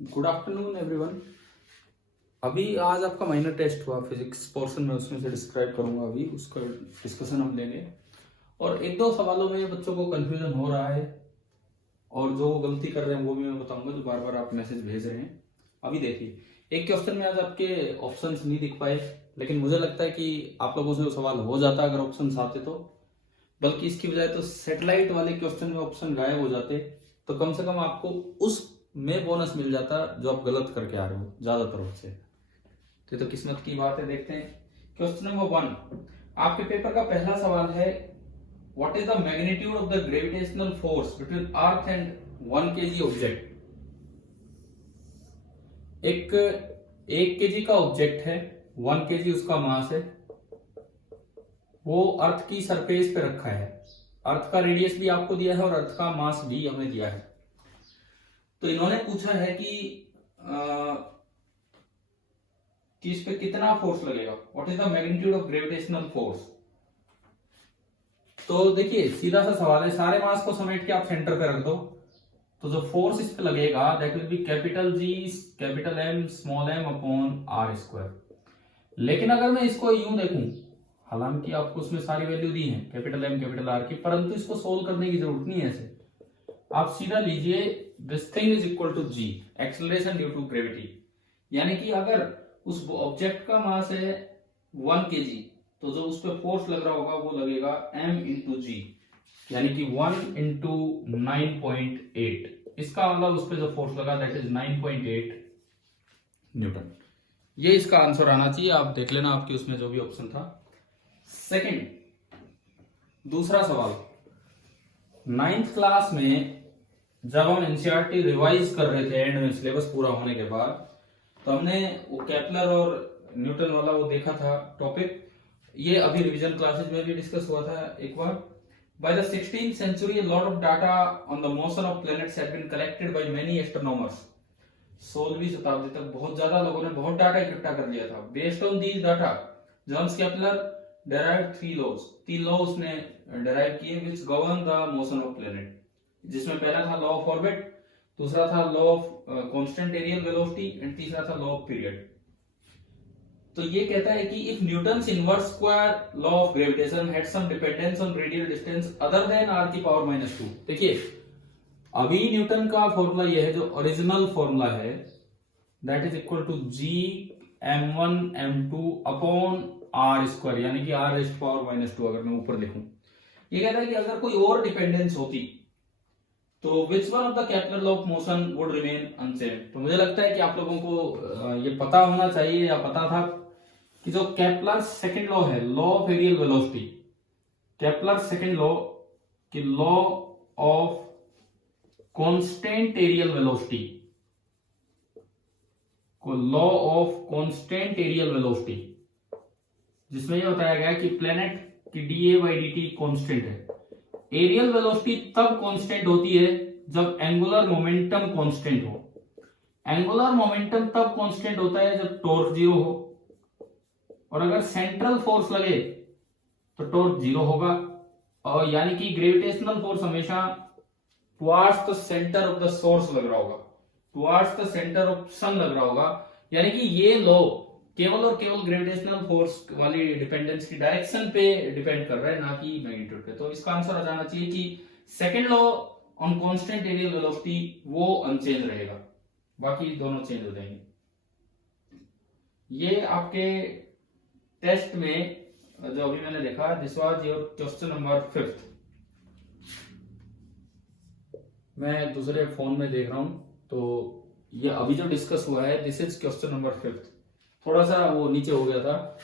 Good afternoon everyone. अभी आज आपका माइनर टेस्ट हुआ फिजिक्स पोर्शन में, उसमें से डिस्क्राइब करूंगा। अभी उसका डिस्कशन हम लेंगे और एक दो सवालों में बच्चों को कंफ्यूजन हो रहा है और जो गलती कर रहे हैं वो भी मैं बताऊंगा, जो बार बार आप मैसेज भेज रहे हैं। अभी देखिए, एक क्वेश्चन में आज आपके ऑप्शंस नहीं दिख पाए, लेकिन मुझे लगता है कि आप लोगों से वो सवाल हो जाता अगर ऑप्शंस आते तो, बल्कि इसकी बजाय तो सैटेलाइट वाले क्वेश्चन में ऑप्शन गायब हो जाते, तो कम से कम आपको उस में बोनस मिल जाता जो आप गलत करके आ रहे हो ज्यादातर बच्चे। तो ये तो किस्मत की बात है। देखते हैं क्वेश्चन नंबर 1। आपके पेपर का पहला सवाल है, what is the magnitude of the gravitational force between earth and 1 kg object. एक 1 kg का ऑब्जेक्ट है, 1 kg उसका मास है, वो अर्थ की सरफेस पे रखा है। अर्थ का रेडियस भी आपको दिया है और अर्थ का मास भी हमें दिया है। तो इन्होंने पूछा है कि इस पे कितना फोर्स लगेगा, what is the magnitude of gravitational force. तो देखिए सीधा सा सवाल है, सारे मास को समेट के आप सेंटर पे रख दो, तो जो फोर्स इस पे लगेगा that will be capital G capital M small m upon r square. लेकिन अगर मैं इसको यूं देखूं, हालांकि आपको उसमें सारी वैल्यू दी है कैपिटल एम कैपिटल आर की, परंतु इसको सोल्व करने की जरूरत नहीं है। ऐसे आप सीधा लीजिए, this thing is equal to g, acceleration due to gravity. यानी कि अगर उस ऑब्जेक्ट का मास है 1 kg, तो जो उस पर फोर्स लग रहा होगा वो लगेगा m इंटू जी, यानी कि 1 इंटू 9.8। इसका मतलब उस पर जो फोर्स लगा दैट इज 9.8 न्यूटन। ये इसका आंसर आना चाहिए। आप देख लेना आपकी उसमें जो भी ऑप्शन था। सेकंड, दूसरा सवाल, 9th क्लास में जब हम एनसीईआरटी रिवाइज कर रहे थे एंड में सिलेबस पूरा होने के बाद, तो हमने वो केपलर और न्यूटन वाला वो देखा था टॉपिक। ये अभी रिवीजन क्लासेस में भी डिस्कस हुआ था एक बार। By the 16th century a lot of data on the motion of planets had been collected by many astronomers। 16वीं शताब्दी तक बहुत ज्यादा लोगों ने बहुत डाटा इकट्ठा कर लिया था। Based on these data Johannes Kepler derived 3 laws, 3 law उसने डेराइव किए which govern the motion of planet, जिसमें पहला था लॉ ऑफ ऑर्बिट, दूसरा था law of constant areal velocity and तीसरा था लॉ ऑफ पीरियड। तो ये कहता है कि if Newton's inverse square law of gravitation had some dependence on radial distance other than r की पावर -2। देखिए अभी न्यूटन का फॉर्मूला ये है, जो ओरिजिनल फॉर्मूला है that is equal to G m1 m2 upon r square, यानी कि r रेज़ टू पावर -2। अगर मैं ऊपर लिखूं, ये कहता है कि अगर कोई और डिपेंडेंस होती तो which one of the Kepler law of motion would remain unchanged. तो मुझे लगता है कि आप लोगों को ये पता होना चाहिए या पता था कि जो केपलर सेकंड लॉ है, law of areal velocity, Kepler second law की law of constant areal velocity को law of constant areal velocity, जिसमें यह बताया गया कि प्लेनेट की dA/dt कांस्टेंट है। एरियल वेलोसिटी तब कांस्टेंट होती है जब एंगुलर मोमेंटम कांस्टेंट हो। एंगुलर मोमेंटम तब कांस्टेंट होता है जब टॉर्क 0 हो, और अगर सेंट्रल फोर्स लगे तो टॉर्क 0 होगा। और यानी कि ग्रेविटेशनल फोर्स हमेशा towards the centre of the source लग रहा होगा, टुवर्ड्स द सेंटर ऑफ सन लग रहा होगा। यानी कि ये लॉ केवल और केवल ग्रेविटेशनल फोर्स वाली डिपेंडेंस की डायरेक्शन पे डिपेंड कर रहा है, ना कि मैग्नीट्यूड पे। तो इसका आंसर आ जाना चाहिए कि second law on constant areal velocity वो अनचेंज रहेगा, बाकी दोनों चेंज हो जाएंगे। ये आपके टेस्ट में जो अभी मैंने देखा, this was your question number 5। मैं दूसरे फोन में देख रहा हूं, तो ये अभी जो डिस्कस हुआ है दिस इज क्वेश्चन नंबर 5। थोड़ा सा वो नीचे हो गया था।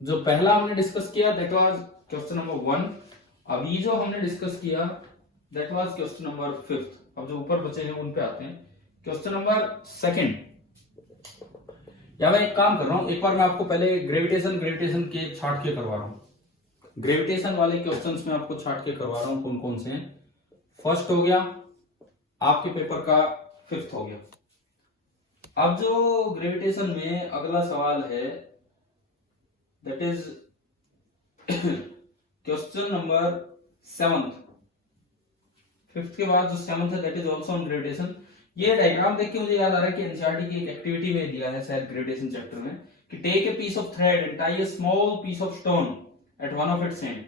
जो पहला हमने डिस्कस किया दैट वाज क्वेश्चन नंबर 1। अभी जो हमने डिस्कस किया दैट वाज क्वेश्चन नंबर 5। अब जो ऊपर बचे हैं उन पे आते हैं। Question number 2। या मैं एक काम कर रहा हूं, एक बार मैं आपको पहले ग्रेविटेशन के छाट के करवा रहा हूं। ग्रेविटेशन वाले क्वेश्चंस में आपको छाट के करवा रहा हूं कौन कौन से हैं। फर्स्ट हो गया आपके पेपर का, 5th हो गया। अब जो ग्रेविटेशन में अगला सवाल है that is question number 7। 5th के बाद जो 7th है that is also on gravitation. ये डायग्राम देख के मुझे याद आ रहा है कि एनसीईआरटी की एक एक्टिविटी में दिया है शायद ग्रेविटेशन चैप्टर में, कि take a piece of thread and tie a small piece of stone at one of its end,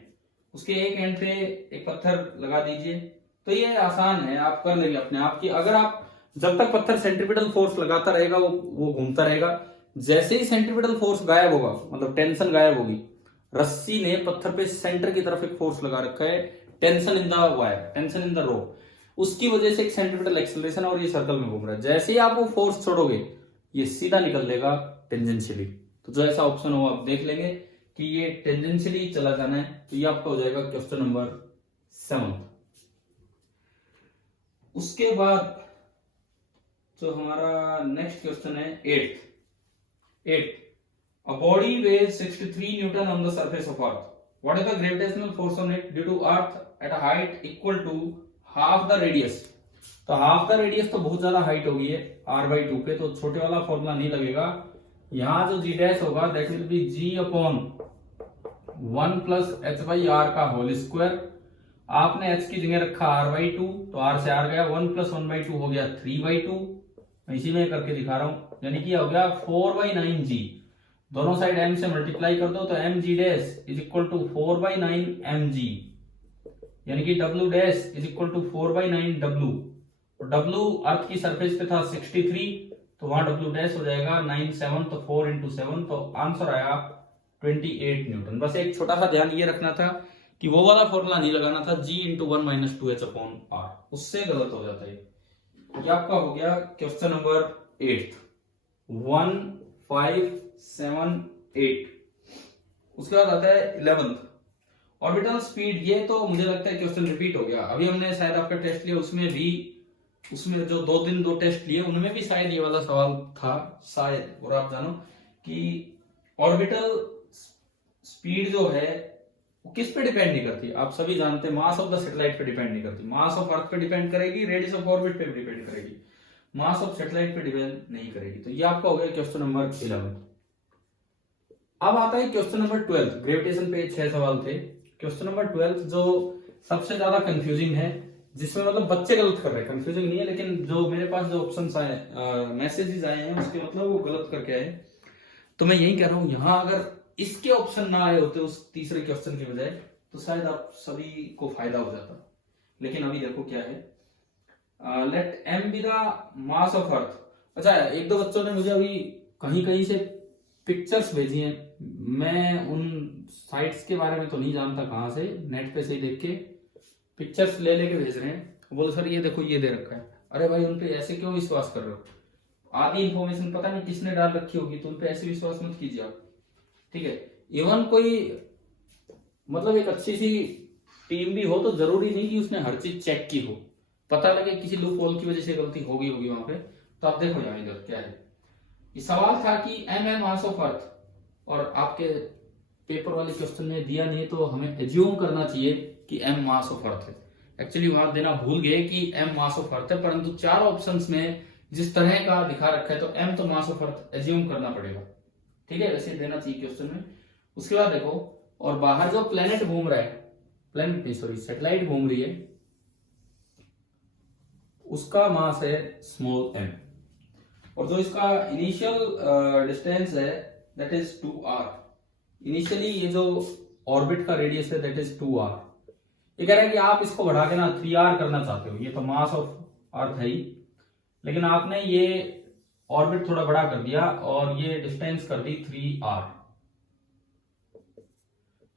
उसके एक एंड पे एक पत्थर लगा दीजिए। तो ये आसान है, आप कर लेंगे अपने आप की। अगर आप जब तक पत्थर सेंट्रीपिटल फोर्स लगाता रहेगा वो घूमता रहेगा, जैसे ही सेंट्रीपिटल फोर्स गायब होगा, मतलब टेंशन गायब होगी, रस्सी ने पत्थर पे सेंटर की तरफ एक फोर्स लगा रखा है, tension in the wire, tension in the rope, उसकी वजह से एक सेंट्रीपिटल एक्सेलरेशन और ये सर्कल में घूम रहा है। जैसे ही आप वो फोर्स छोड़ोगे ये सीधा निकल देगा टेंजेंशियली। तो जो ऐसा ऑप्शन हो आप देख लेंगे कि ये टेंजेंशियली चला जाना है, तो ये आपका हो जाएगा क्वेश्चन नंबर 7। उसके बाद जो हमारा नेक्स्ट क्वेश्चन है 8th, a body weighs 63 Newton on the surface of Earth. What is the gravitational force on it due to Earth at a height equal to half the radius? तो half the radius तो बहुत ज्यादा height होगी है r/2 पे, तो छोटे वाला फॉर्मूला नहीं लगेगा। यहां जो g डैश होगा that will B g upon 1 plus h/r का होल स्क्वायर। आपने h की जगह रखा r/2, तो r से r गया, 1 प्लस 1/2 हो गया 3/2। इसी में करके दिखा रहा हूं, यानी कि हो गया 4/9g। दोनों साइड m से मल्टीप्लाई कर दो तो mg dash is equal to 4/9 mg, यानी कि w dash is equal to 4/9 w। और w अर्थ की सरफेस पे था 63, तो वहां w डैश हो जाएगा 97, तो 4 into 7, तो आंसर आया 28 न्यूटन। बस एक छोटा सा ध्यान ये रखना था कि वो वाला फॉर्मूला नहीं लगाना था g into 1 minus 2h upon r, उससे गलत हो जाता है। ये आपका हो गया क्वेश्चन नंबर 8, 1, 5, 7, 8। उसके बाद आता है 11th, ऑर्बिटल स्पीड। ये तो मुझे लगता है क्वेश्चन रिपीट हो गया, अभी हमने शायद आपका टेस्ट लिया उसमें जो 2 दिन 2 टेस्ट लिए उनमें भी शायद ये वाला सवाल था शायद। और आप जानो कि ऑर्बिटल स्पीड जो है वो किस पे डिपेंड नहीं करती, आप सभी जानते हैं, मास ऑफ द सैटेलाइट पे डिपेंड नहीं करती, मास ऑफ अर्थ पे डिपेंड करेगी, रेडियस ऑफ ऑर्बिट पे डिपेंड करेगी, मास ऑफ सैटेलाइट पे डिपेंड नहीं करेगी। तो ये आपका हो गया क्वेश्चन नंबर 11। अब आता है क्वेश्चन नंबर 12। ग्रेविटेशन पे 6 सवाल थे। क्वेश्चन नंबर 12 जो सबसे ज्यादा कंफ्यूजिंग है, जिसमें मतलब बच्चे गलत कर रहे हैं, कंफ्यूजिंग नहीं है लेकिन जो मेरे पास जो ऑप्शंस आए, मैसेजेस आए हैं उसके मतलब वो गलत करके आए। तो मैं यही कह रहा हूं, यहां अगर इसके ऑप्शन ना आए होते उस तीसरे क्वेश्चन के बजाय, तो शायद आप सभी को फायदा हो जाता। लेकिन अभी देखो क्या है, let m be the mass of earth. अच्छा, एक दो बच्चों ने मुझे अभी कहीं कहीं से पिक्चर्स भेजी हैं, मैं उन साइट्स के बारे में तो नहीं जानता, कहां से, नेट पे से ही देख के पिक्चर्स ले लेके भेज रहे हैं। बोल सर ये देखो ये दे रखा है। अरे भाई उन पे ऐसे क्यों विश्वास कर रहे हो, आधी इंफॉर्मेशन पता नहीं किसने डाल रखी होगी, तो उन पे ऐसे विश्वास मत कीजिए आप, ठीक है। इवन कोई मतलब एक अच्छी सी टीम भी हो तो जरूरी नहीं कि उसने हर चीज चेक की हो, पता लगे किसी लूप होल की वजह से गलती होगी वहां पे। तो आप देखो यहाँ इधर क्या है, ये सवाल था कि m है मास ऑफ अर्थ, और आपके पेपर वाले क्वेश्चन में दिया नहीं, तो हमें एज्यूम करना चाहिए कि m मास ऑफ अर्थ है। एक्चुअली वहां देना भूल गए कि m मास ऑफ अर्थ है, परंतु 4 ऑप्शंस में जिस तरह का दिखा रखा है तो m तो मास ऑफ अर्थ एज्यूम करना पड़ेगा, ठीक है, वैसे देना चाहिए क्वेश्चन में। उसके बाद देखो, और बाहर जो प्लेनेट घूम रहा है, प्लेनेट नहीं सॉरी सैटेलाइट घूम रही है, उसका मास है स्मॉल m, और जो इसका इनिशियल डिस्टेंस है दैट इज 2r। इनिशियली ये जो ऑर्बिट का रेडियस है दैट इज 2r। ये कह रहा है कि आप इसको बढ़ा के ना 3r करना चाहते हो, ये तो मास ऑफ अर्थ है ही, लेकिन आपने ये ऑर्बिट थोड़ा बड़ा कर दिया और ये डिस्टेंस कर दी 3r।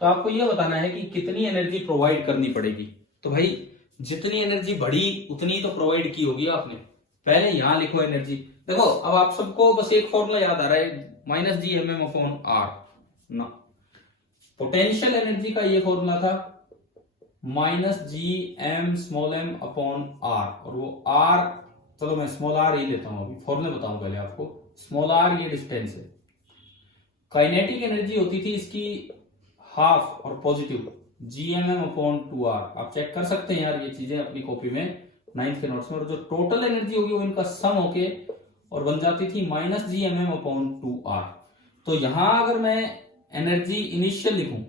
तो आपको ये बताना है कि कितनी एनर्जी प्रोवाइड करनी पड़ेगी। तो भाई जितनी एनर्जी बढ़ी उतनी तो प्रोवाइड की होगी आपने, पहले यहां लिखो एनर्जी। देखो अब आप सबको बस एक फॉर्मूला याद आ रहा है, -gmm/r ना, पोटेंशियल एनर्जी का ये फॉर्मूला था -gm/r, और वो r, चलो मैं स्मॉल r ही लेता हूं, अभी फॉर्मूला बताऊं पहले आपको। स्मॉल r ये डिस्टेंस है। काइनेटिक एनर्जी होती थी इसकी हाफ और पॉजिटिव gmm/2r। आप चेक कर सकते हैं यार ये चीजें अपनी कॉपी में 9th के नोट्स में। और जो टोटल एनर्जी होगी वो इनका सम होके और बन जाती थी -gmm/2r। तो यहां अगर मैं एनर्जी इनिशियल लिखूं,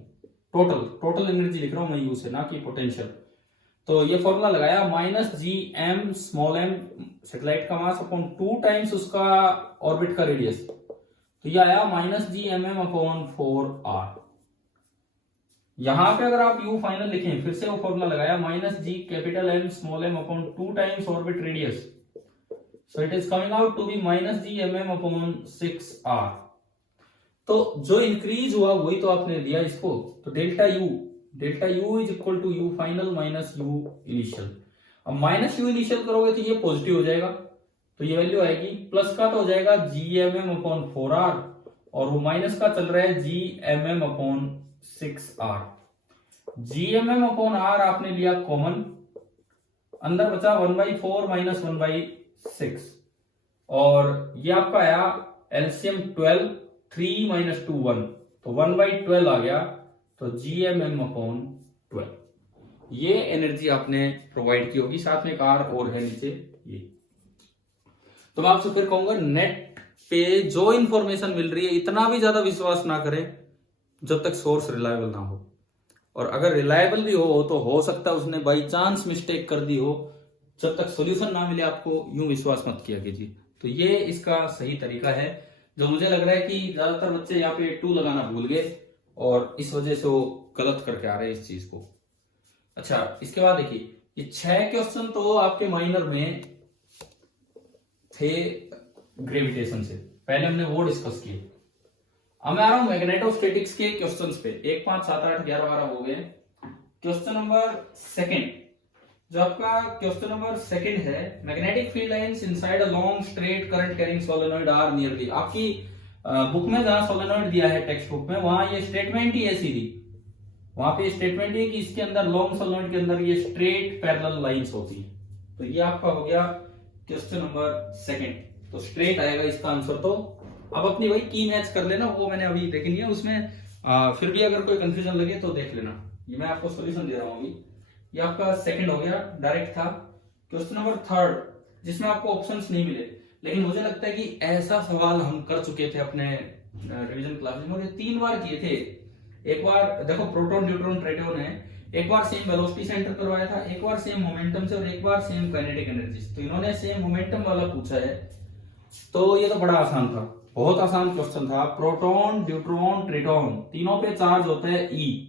टोटल एनर्जी लिख रहा हूं मैं यू से, ना कि पोटेंशियल, तो ये फॉर्मूला लगाया minus G M small m satellite का मास अपॉन 2 टाइम्स उसका ऑर्बिट का रेडियस, तो ये आया minus G M m upon 4r। यहां पे अगर आप यू फाइनल लिखें, फिर से वो फॉर्मूला लगाया minus G capital M small m upon 2 times orbit radius, so it is coming out to be minus G M m upon 6r। तो जो इंक्रीज हुआ वही तो आपने लिया इसको, तो delta U is equal to U final minus U initial. अब माइनस यू इनिशियल करोगे तो ये पॉजिटिव हो जाएगा, तो ये वैल्यू आएगी, प्लस का तो हो जाएगा जी एम एम अपॉन 4r, और वो माइनस का चल रहा है G M m upon 6r। G M m upon r आपने लिया कॉमन, अंदर बचा 1/4 माइनस 1/6, और ये आपका आया एलसीएम 12, 3 माइनस 2 1, तो 1/12 आ गया, तो जी एम एम अपॉन 12। ये एनर्जी आपने प्रोवाइड की होगी, साथ में एक आर और है नीचे ये। तो मैं आपसे फिर कहूंगा नेट पे जो इंफॉर्मेशन मिल रही है इतना भी ज्यादा विश्वास ना करें जब तक सोर्स रिलायबल ना हो, और अगर रिलायबल भी हो तो हो सकता है उसने बाई चांस मिस्टेक कर दी हो, जब तक सॉल्यूशन ना मिले आपको यूं विश्वास मत किया कीजिए। तो ये इसका सही तरीका है, जो मुझे लग रहा है कि ज्यादातर बच्चे यहाँ पे 2 लगाना भूल गए और इस वजह से वो गलत करके आ रहे हैं इस चीज को। अच्छा, इसके बाद देखिए ये 6 क्वेश्चन तो आपके माइनर में थे ग्रेविटेशन से, पहले हमने वो डिस्कस किए। अब मैं आ रहा हूं मैग्नेटोस्टैटिक्स के क्वेश्चंस पे, 1 5 7 8 11 12 हो गए। क्वेश्चन नंबर सेकंड, जो आपका क्वेश्चन नंबर सेकंड है, magnetic field lines inside a long straight current carrying solenoid are near the. आपकी बुक में जहां सोलेनोइड दिया है टेक्स्ट बुक में, वहां ये स्टेटमेंट ही ऐसी दी, वहां पे स्टेटमेंट है कि इसके अंदर लॉन्ग सोलेनोइड के अंदर ये स्ट्रेट पैरेलल लाइंस होती है। तो ये आपका हो गया क्वेश्चन नंबर सेकंड, तो स्ट्रेट आएगा इसका आंसर। तो अब अपनी वही की मैच कर लेना, वो मैंने अभी देख लिया, उसमें फिर भी अगर कोई कंफ्यूजन लगे तो देख लेना, ये मैं आपको सॉल्यूशन दे रहा हूं अभी। ये आपका सेकंड हो गया, डायरेक्ट था। क्वेश्चन नंबर थर्ड, जिसमें आपको ऑप्शंस नहीं मिले, लेकिन मुझे लगता है कि ऐसा सवाल हम कर चुके थे अपने रिवीजन क्लासेस में, 3 बार किए थे। एक बार देखो प्रोटॉन न्यूट्रॉन ट्रिटोन है, एक बार सेम वेलोसिटी से एंटर करवाया था, एक बार सेम मोमेंटम से, और एक बार सेम काइनेटिक एनर्जी। तो इन्होंने सेम मोमेंटम वाला पूछा है, तो ये तो बड़ा आसान था, बहुत आसान क्वेश्चन था। प्रोटॉन न्यूट्रॉन ट्रिटोन तीनों पे चार्ज होता है ई,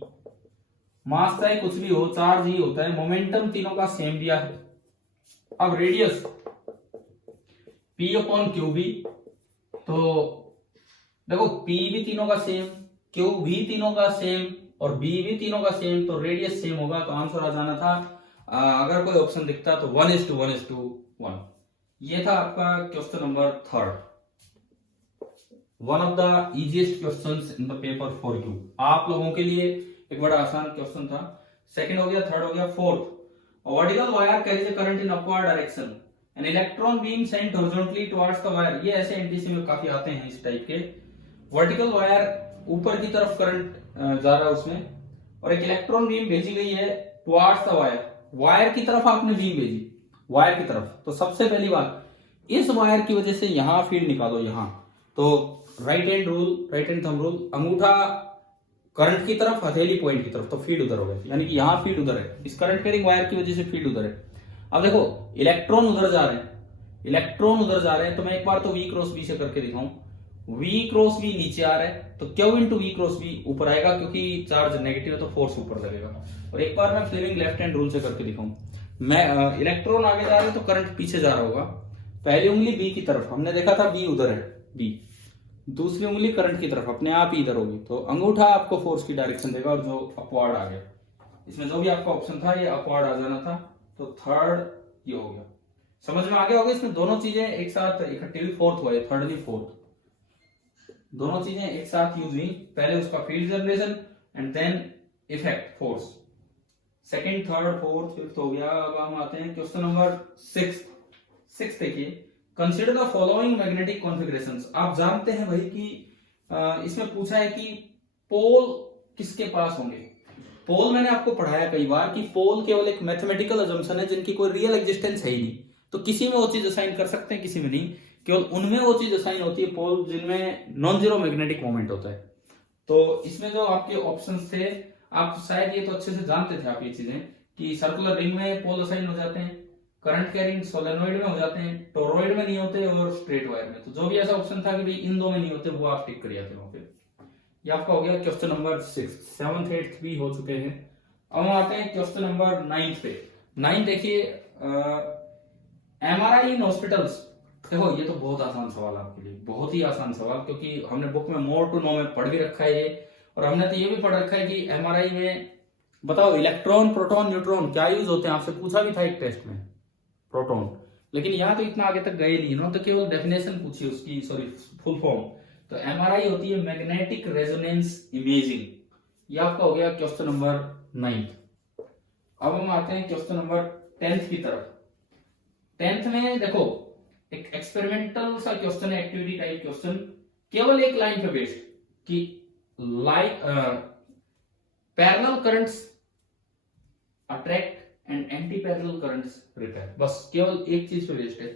मास चाहे कुछ भी हो चार्ज ही होता है, मोमेंटम तीनों का सेम दिया है। अब रेडियस P अपॉन क्यू भी, तो देखो P भी तीनों का सेम, Q भी तीनों का सेम, और B भी तीनों का सेम, तो रेडियस सेम होगा, तो आंसर आ जाना था। अगर कोई ऑप्शन दिखता तो 1:1:1। ये था आपका question number third, one of the easiest questions in the paper for you. आप लोगों के लिए एक बड़ा आसान क्वेश्चन था। सेकंड हो गया, थर्ड हो गया, fourth, vertical wire carries a current in upward direction, an electron beam sent horizontally towards the wire. ये ऐसे एनटीसी में काफी आते हैं इस टाइप के। वर्टिकल वायर ऊपर की तरफ करंट जा रहा है उसमें, और एक इलेक्ट्रॉन बीम भेजी गई है टुवर्ड्स द वायर, वायर की तरफ आपने बीम भेजी, वायर की तरफ। तो सबसे पहली बात, इस वायर की वजह से यहां फील्ड निकालो, यहां तो right hand rule, right hand thumb rule, अंगूठा करंट की तरफ, हथेली पॉइंट की तरफ, तो फील्ड उधर हो गई, यानी कि यहां फील्ड उधर है, इस करंट कैरिंग वायर की वजह से फील्ड उधर है। अब देखो इलेक्ट्रॉन उधर जा रहे हैं, इलेक्ट्रॉन उधर जा रहे हैं, तो मैं एक बार तो V क्रॉस B से करके दिखाऊं। V क्रॉस B नीचे आ रहा है, तो Q into V cross B ऊपर आएगा, क्योंकि चार्ज नेगेटिव है तो फोर्स ऊपर लगेगा। और एक बार मैं फ्लेमिंग लेफ्ट हैंड रूल से करके दिखाऊं, मैं इलेक्ट्रॉन आगे जा रहे हैं तो करंट पीछे जा रहा होगा, पहली उंगली B की तरफ, हमने देखा था B उधर है, B, दूसरी उंगली करंट की तरफ अपने आप ही इधर होगी, तो अंगूठा आपको फोर्स की डायरेक्शन देगा, और जो अपवर्ड आ गया, इसमें जो भी आपका ऑप्शन था ये अपवर्ड आ जाना था, तो थर्ड ये हो गया। समझ में आ गया होगा, इसमें दोनों चीजें एक साथ इकट्ठी हुई, फोर्थ हुआ, थर्डली फोर्थ, दोनों चीजें एक साथ यूज हुई, पहले उसका field generation and then effect force, second third fourth fifth हो गया। अब हम आते हैं क्वेश्चन नंबर सिक्स। देखिए, consider the following magnetic configurations. आप जानते हैं भाई कि इसमें पूछा है कि पोल किसके पास होंगे। पोल मैंने आपको पढ़ाया कई बार कि पोल केवल एक मैथमेटिकल अजम्पशन है, जिनकी कोई रियल एग्जिस्टेंस है ही नहीं, तो किसी में वो चीज असाइन कर सकते हैं, किसी में नहीं, केवल उनमें वो चीज असाइन होती है पोल जिनमें नॉन जीरो मैग्नेटिक मोमेंट होता है। तो इसमें जो आपके ऑप्शंस थे, आप शायद ये तो अच्छे से जानते थे आप ये चीजें, कि सर्कुलर रिंग में पोल असाइन हो जाते हैं, करंट कैरिंग सोलेनोइड में हो जाते हैं, टोरॉइड में नहीं होते और स्ट्रेट वायर में। तो जो भी ऐसा ऑप्शन था कि भाई इन दो में नहीं होते वो आप टिक करिए थे वहां पे। ये आपका हो गया क्वेश्चन नंबर 6। 7th 8th भी हो चुके हैं। अब हम आते हैं क्वेश्चन नंबर 9 पे। 9 देखिए, एमआरआई इन हॉस्पिटल्स। देखो ये तो बहुत आसान सवाल है आपके लिए, बहुत ही आसान सवाल, क्योंकि हमने बुक में मोर टू नो में पढ़ भी रखा है ये, और हमने तो ये भी पढ़ रखा है कि एमआरआई में बताओ इलेक्ट्रॉन, प्रोटॉन, न्यूट्रॉन क्या यूज होते हैं, आपसे पूछा भी था एक टेस्ट में, प्रोटॉन। लेकिन यहाँ तो इतना आगे तक गए नहीं ना, तो केवल डेफिनेशन पूछी उसकी, सॉरी फुल फॉर्म। तो एमआरआई होती है मैग्नेटिक रेजोनेंस इमेजिंग। ये आपका हो गया क्वेश्चन नंबर 9। अब हम आते हैं क्वेश्चन नंबर 10th की तरफ। 10th में देखो एक एक्सपेरिमेंटल सा क्वेश्चन है, एक्टिविटी टाइप क्वेश्चन, केवल एक लाइन पे बेस्ड कि line parallel currents attract and anti parallel currents repel, बस केवल एक चीज पे बेस्ड है।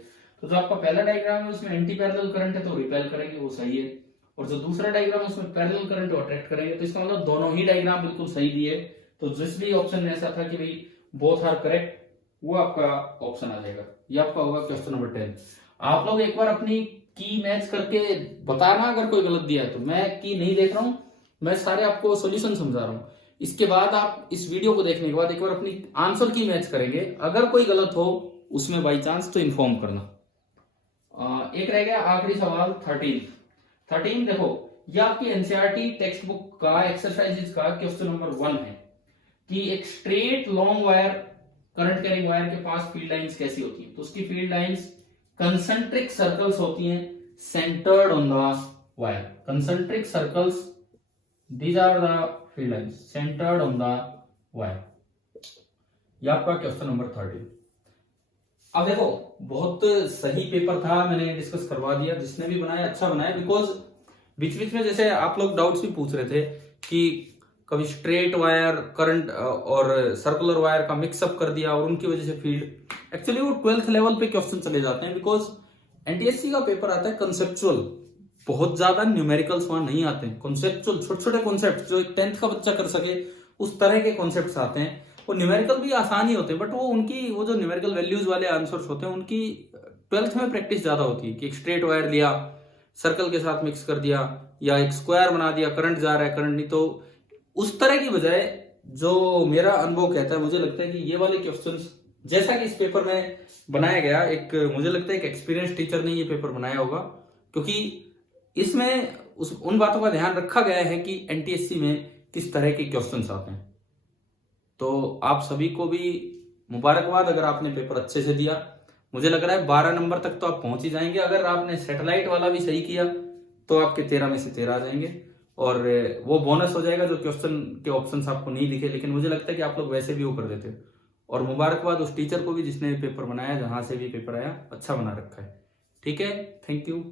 तो जो आपका पहला डायग्राम है उसमें एंटी पैरेलल करंट है तो रिपेल करेंगे, वो सही है। और जो दूसरा डायग्राम है उसमें पैरेलल करंट को अट्रैक्ट करेंगे, तो इसका मतलब दोनों ही डायग्राम बिल्कुल सही दिए। तो जिस भी ऑप्शन में ऐसा था कि भाई बोथ आर करेक्ट, वो आपका ऑप्शन आ जाएगा। ये आपका होगा क्वेश्चन नंबर 10। आप लोग एक बार अपनी की मैच करके बताना अगर कोई गलत दिया है तो। मैं की नहीं देख रहा हूं, मैं सारे आपको सॉल्यूशन समझा रहा हूं। इसके बाद आप इस वीडियो को देखने के बाद एक बार अपनी आंसर की मैच करेंगे, अगर कोई गलत हो उसमें बाई चांस तो इन्फॉर्म करना। एक रह गया आखिरी सवाल 13 देखो, ये आपकी एनसीईआरटी टेक्स्ट बुक का एक्सरसाइजेज का क्वेश्चन नंबर 1 है कि एक straight long wire, current carrying wire के पास फील्ड लाइंस कैसी होती है। तो उसकी फील्ड लाइंस कंसेंट्रिक सर्कल्स होती हैं centered on the wire. Concentric circles, these are the field lines centered on the wire. ये आपका क्वेश्चन नंबर 13। अब देखो बहुत सही पेपर था, मैंने डिस्कस करवा दिया, जिसने भी बनाया अच्छा बनाया। बिकॉज बीच बीच में जैसे आप लोग डाउट्स भी पूछ रहे थे कि कभी स्ट्रेट वायर करंट और सर्कुलर वायर का मिक्सअप कर दिया और उनकी वजह से फील्ड, एक्चुअली वो 12th लेवल पे क्वेश्चन चले जाते हैं। बिकॉज एनटीएससी का पेपर आता है कंसेप्चुअल, बहुत ज्यादा न्यूमेरिकल्स वहां नहीं आते हैं। कॉन्सेप्चुअल छोटे छोटे कॉन्सेप्ट जो एक 10th का बच्चा कर सके उस तरह के कॉन्सेप्ट आते हैं। वो न्यूमेरिकल भी आसान ही होते हैं, बट वो उनकी वो जो न्यूमेरिकल वैल्यूज वाले आंसर्स होते हैं उनकी 12th में प्रैक्टिस ज्यादा होती है कि एक स्ट्रेट वायर लिया, सर्कल के साथ मिक्स कर दिया, या एक स्क्वायर बना दिया, करंट जा रहा है करंट नहीं। तो उस तरह की बजाय जो मेरा अनुभव कहता है, मुझे लगता है कि ये वाले क्वेश्चंस जैसा कि इस पेपर में बनाया गया, एक मुझे लगता है एक एक्सपीरियंस टीचर ने ये पेपर बनाया होगा, क्योंकि इसमें उन बातों का ध्यान रखा गया है कि एनटीएससी में किस तरह के क्वेश्चंस आते हैं। तो आप सभी को भी मुबारकबाद अगर आपने पेपर अच्छे से दिया। मुझे लग रहा है 12 नंबर तक तो आप पहुंच ही जाएंगे। अगर आपने सैटेलाइट वाला भी सही किया तो आपके 13 में से 13 आ जाएंगे, और वो बोनस हो जाएगा जो क्वेश्चन के ऑप्शंस आपको नहीं दिखे। लेकिन मुझे लगता है कि आप लोग वैसे भी वो कर देते। और मुबारकबाद उस टीचर को भी जिसने पेपर बनाया, जहां से भी पेपर आया अच्छा बना रखा है। ठीक है, थैंक यू।